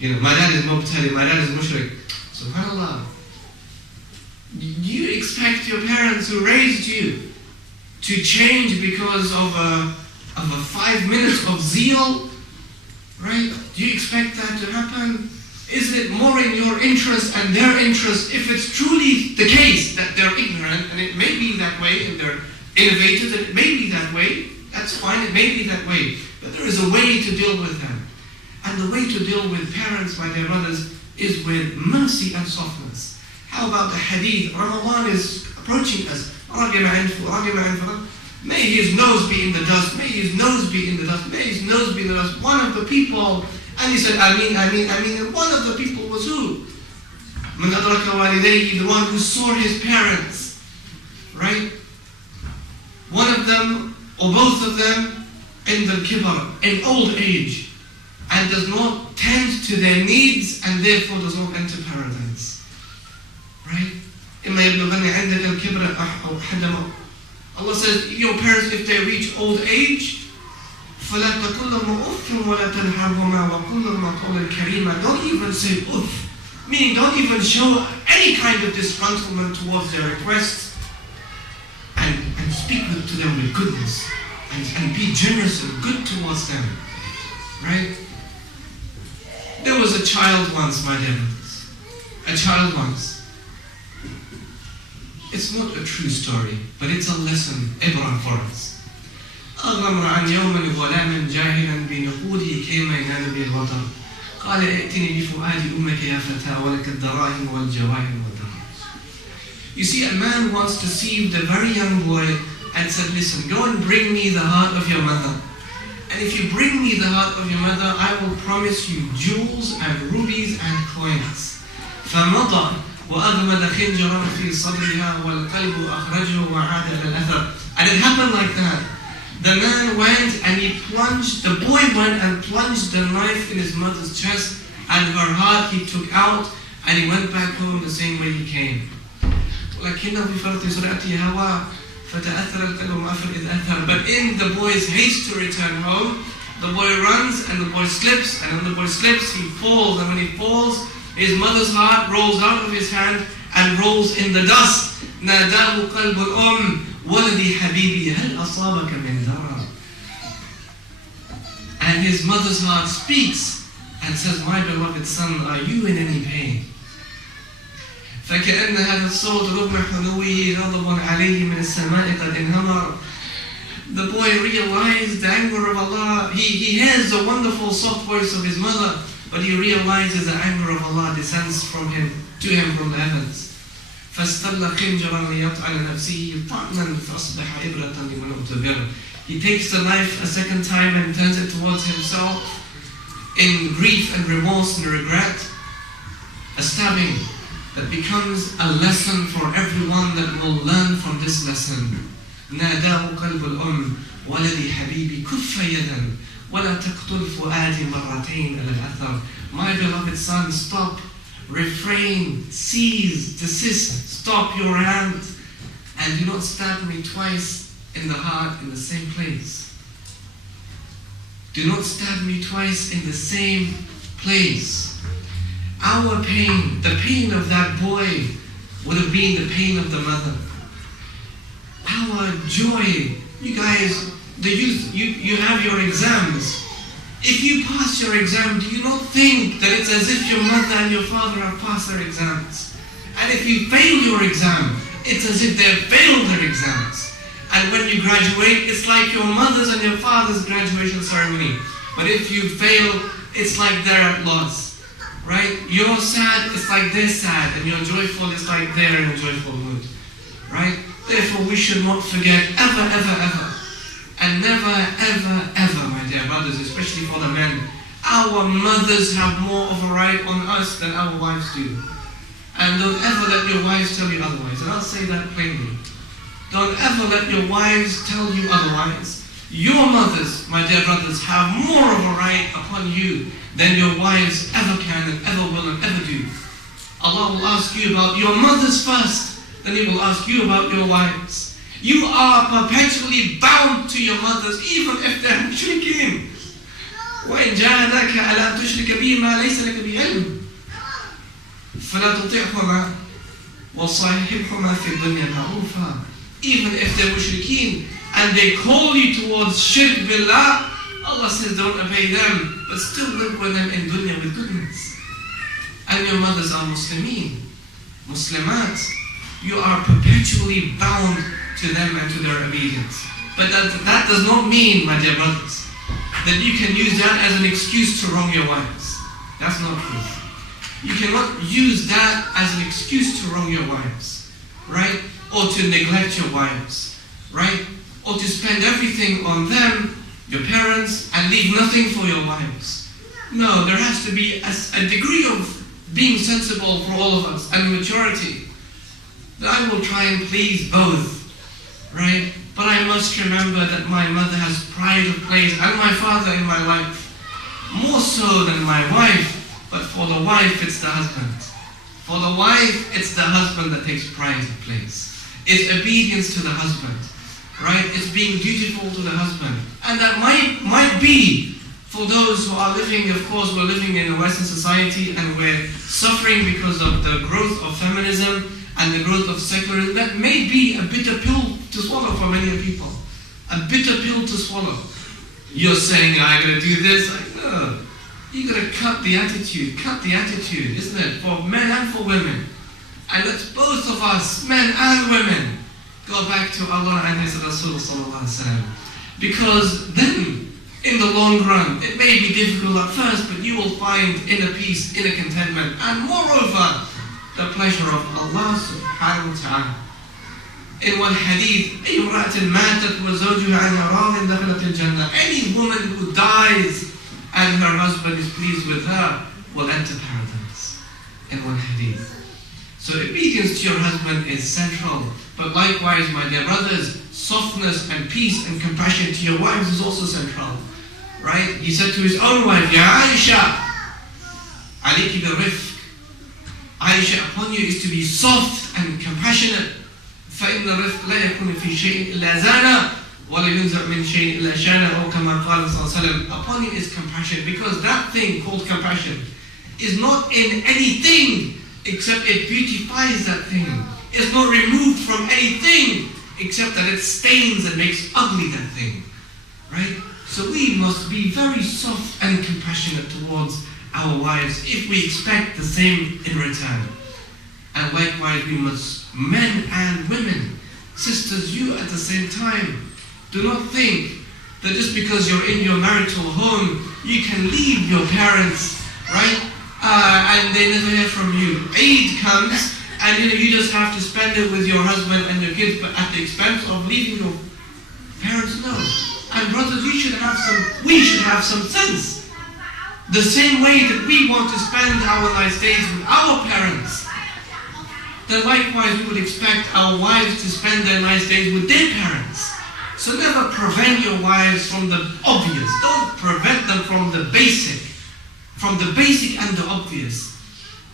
My dad is mubtadi, my dad is mushrik. SubhanAllah. Do you expect your parents who raised you to change because of a 5 minutes of zeal? Right? Do you expect that to happen? Is it more in your interest and their interest if it's truly the case that they're ignorant, and it may be that way, and they're innovative, and it may be that way? That's fine, it may be that way. But there is a way to deal with them. And the way to deal with parents, my dear brothers, is with mercy and softness. How about the hadith? Ramadan is approaching us. May his nose be in the dust. May his nose be in the dust. May his nose be in the dust. One of the people, and he said, Ameen, Ameen, Ameen. And one of the people was who? Man adraka walidayhi, the one who saw his parents. Right? One of them, or both of them, in the kibar, in old age, and does not tend to their needs, and therefore does not enter paradise. Right? Allah says, your parents, if they reach old age, don't even say uff, meaning don't even show any kind of disgruntlement towards their requests, and speak to them with goodness, and be generous and good towards them. Right? There was a child once, my dear brothers. A child once. It's not a true story, but it's a lesson, ibrah for us. أغمر عن يوم غلام جاهلا بنقوده كيما ينال به الوطن. قال ائتني بفؤاد أمك يا فتى ولك الدراهم والجواهر والدراهم. You see, a man once deceived a very young boy and said, listen, go and bring me the heart of your mother. And if you bring me the heart of your mother, I will promise you jewels and rubies and coins. فمضى وأغمد خنجرا في صدرها والقلب أخرجه وعاد إلى الأثر. And it happened like that. The man went and the boy went and plunged the knife in his mother's chest, and her heart he took out, and he went back home the same way he came. لكنه في فرط سرعته هوى فتأثر القلب وأفر إذ أثر. But in the boy's haste to return home, the boy runs and the boy slips, and when the boy slips, he falls, and when he falls, his mother's heart rolls out of his hand and rolls in the dust. ناداه قلب الأم ولدي حبيبي هل أصابك من ضرر. And his mother's heart speaks and says, my beloved son, are you in any pain? فكأن هذا الصوت رغم حنوه غضب عليه من السماء قد انهمر. The boy realized the anger of Allah. He hears the wonderful soft voice of his mother, but he realizes the anger of Allah descends from him to him from the heavens. فاستل خنجرا ليطعن نفسه طعنا فأصبح عبرة لمن اعتبر. He takes the knife a second time and turns it towards himself in grief and remorse and regret. A stabbing that becomes a lesson for everyone that will learn from this lesson. ناداه قلب الأم ولدي حبيبي كف يدا ولا تقتل فؤادي مرتين على الأثر. My beloved son, stop, refrain, cease, desist, stop your hand, and do not stab me twice in the heart in the same place. Do not stab me twice in the same place. Our pain, the pain of that boy, would have been the pain of the mother. Our joy, you guys, the youth, you have your exams. If you pass your exam, do you not think that it's as if your mother and your father have passed their exams? And if you fail your exam, it's as if they have failed their exams. And when you graduate, it's like your mother's and your father's graduation ceremony. But if you fail, it's like they're at loss. Right? You're sad, it's like they're sad. And you're joyful, it's like they're in a joyful mood. Right? Therefore, we should not forget ever, ever, ever. And never, ever, ever, my dear brothers, especially for the men, our mothers have more of a right on us than our wives do. And don't ever let your wives tell you otherwise. And I'll say that plainly. Don't ever let your wives tell you otherwise. Your mothers, my dear brothers, have more of a right upon you than your wives ever can and ever will and ever do. Allah will ask you about your mothers first, then He will ask you about your wives. You are perpetually bound to your mothers, even if they're mushrikeen. وإن جاهداك على أن تشرك بي ما ليس لك بعلم فلا تطيعهما وصاحبهما في الدنيا معروفا. Even if they're mushrikeen and they call you towards shirk billah, Allah says don't obey them, but still live with them in dunya with goodness. And your mothers are Muslimeen, Muslimat. You are perpetually bound to them and to their obedience. But that does not mean, my dear brothers, that you can use that as an excuse to wrong your wives. That's not true. You cannot use that as an excuse to wrong your wives, right? Or to neglect your wives, right? Or to spend everything on them, your parents, and leave nothing for your wives. No, there has to be a degree of being sensible for all of us and maturity. That I will try and please both, right? But I must remember that my mother has pride of place and my father in my life, more so than my wife. But for the wife, it's the husband. For the wife, it's the husband that takes pride of place. It's obedience to the husband, right? It's being dutiful to the husband. And that might be for those who are living, of course, we're living in a Western society and we're suffering because of the growth of feminism and the growth of secularism. That may be a bitter pill to swallow for many people. A bitter pill to swallow. You're saying, I'm going to do this. Like, no. You've got to cut the attitude, isn't it? For men and for women. And let's both of us, men and women, go back to Allah and His Rasul sallallahu alaihi wasallam. Because then, in the long run, it may be difficult at first, but you will find inner peace, inner contentment, and moreover, the pleasure of Allah subhanahu wa ta'ala. In one hadith, أي امرأة ماتت وزوجها عنها راضٍ دخلت الجنة. Any woman who dies and her husband is pleased with her will enter paradise. In one hadith. So obedience to your husband is central. But likewise, my dear brothers, softness and peace and compassion to your wives is also central. Right? He said to his own wife, Ya Aisha, alayki bil rifq. Aisha, upon you is to be soft and compassionate. فإن الرفق لا يكون في شيء إلا زانه ولا ينزع من شيء إلا شانه أو كما قال صلى الله عليه وسلم. Upon you is compassion, because that thing called compassion is not in anything except it beautifies that thing. It's not removed from anything except that it stains and makes ugly that thing. Right? So we must be very soft and compassionate towards our wives if we expect the same in return. And likewise we must, men and women, sisters, you at the same time, do not think that just because you're in your marital home, you can leave your parents, right? And they never hear from you. Eid comes, and you just have to spend it with your husband and your kids, but at the expense of leaving your parents. No. And brothers, we should have some sense. The same way that we want to spend our nice days with our parents, then likewise we would expect our wives to spend their nice days with their parents. So never prevent your wives from the obvious. Don't prevent them from the basic and the obvious.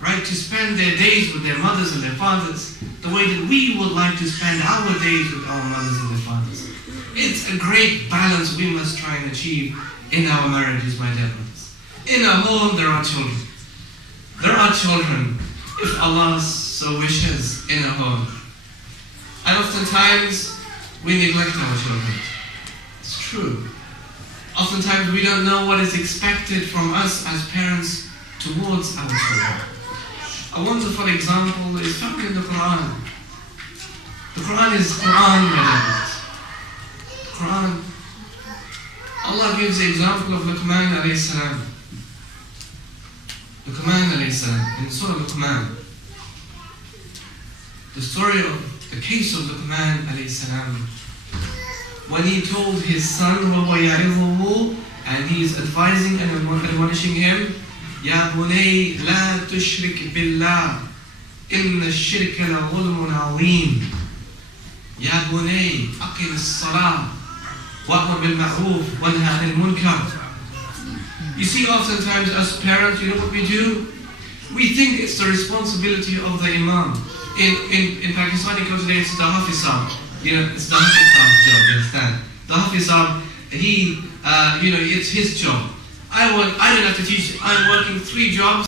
Right? To spend their days with their mothers and their fathers the way that we would like to spend our days with our mothers and their fathers. It's a great balance we must try and achieve in our marriages, my dear brothers. In a home there are children. There are children, if Allah so wishes, in a home. And oftentimes we neglect our children. It's true. Oftentimes we don't know what is expected from us as parents towards our children. A wonderful example is found in the Quran. The Quran is Quran, my dear brothers. Quran. Allah gives the example of Uthman Lateef. Uthman Lateef in Surah Uthman. The story of the case of Uthman Lateef. When he told his son, and he is advising and admonishing him, Ya bunay la tushrik billah, inna ash-shirka la dhulmun azim. Ya bunay aqim as-salah, wa'mur bil ma'ruf, wa nahy 'anil munkar. You see, oftentimes as parents, you know what we do? We think it's the responsibility of the imam. In Pakistani culture, it's the hafizab. It's the hafizab's job, you understand? The hafizab, it's his job I don't have to teach. I'm working 3 jobs.